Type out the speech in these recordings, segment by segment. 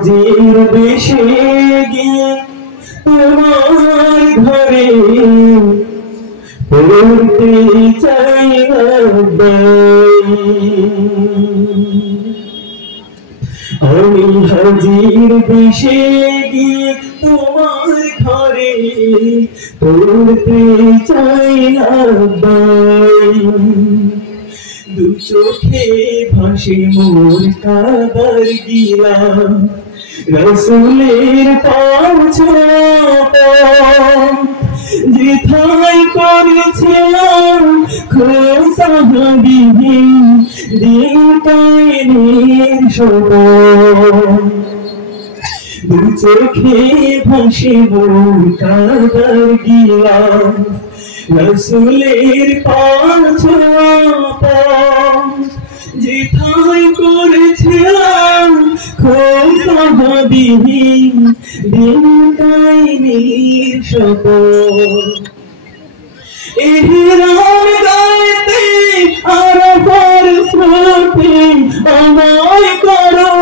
হাজির বেশে গিয়ে তোমার ঘরে পড়তে চাই আমি হাজির বেশে গিয়ে তোমার ঘরে পড়তে চাই দু চোখে ভাসে মোর কাবার গিলা রসুলের পাঁচ যেথায় করেছিলাম খোসাহাবিহীন দিন কায়েমের শপথ দু চোখে ভাসে মোর কাবার গিলা রসুলের পাঁচ যেথায় করেছিলাম খোসাহাবিহীন দিন কায়েমের শপথ ইহরাম গাইতে আরাফার স্মৃতি আমায় করো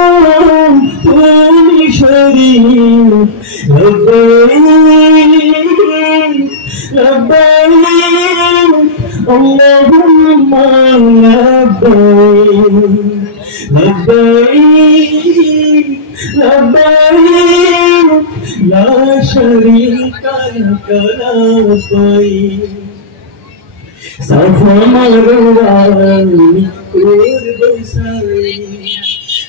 তুমি শরীর لبيك اللهم لبيك لبيك لا شريك لك لبيك صفا مروة করব সাই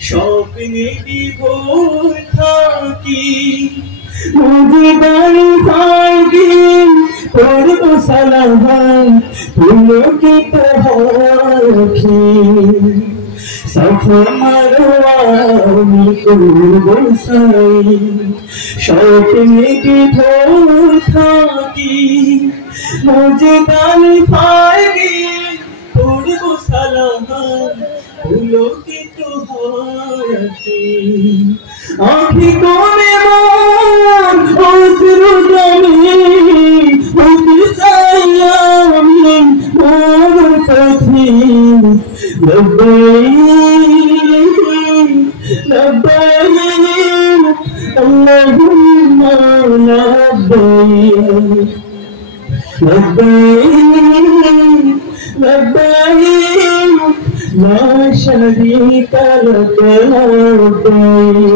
স্বপ্নে বিভোর থাকি মুজিবার ফাইদি করব সালাম পুলকিত হখি সাফা মারওয়া করব সাই স্বপ্নে বিভোর থাকি মুজিবার ফাইদি করব সালাম পুলকিত হখি আঁখি করে মন অশ্রু জমি হতে চাই আমি মোর পথে লব্বাইক লব্বাইক আল্লাহুম্মা লব্বাইক লব্বাইক লব্বাইক لا شريك لك لبيك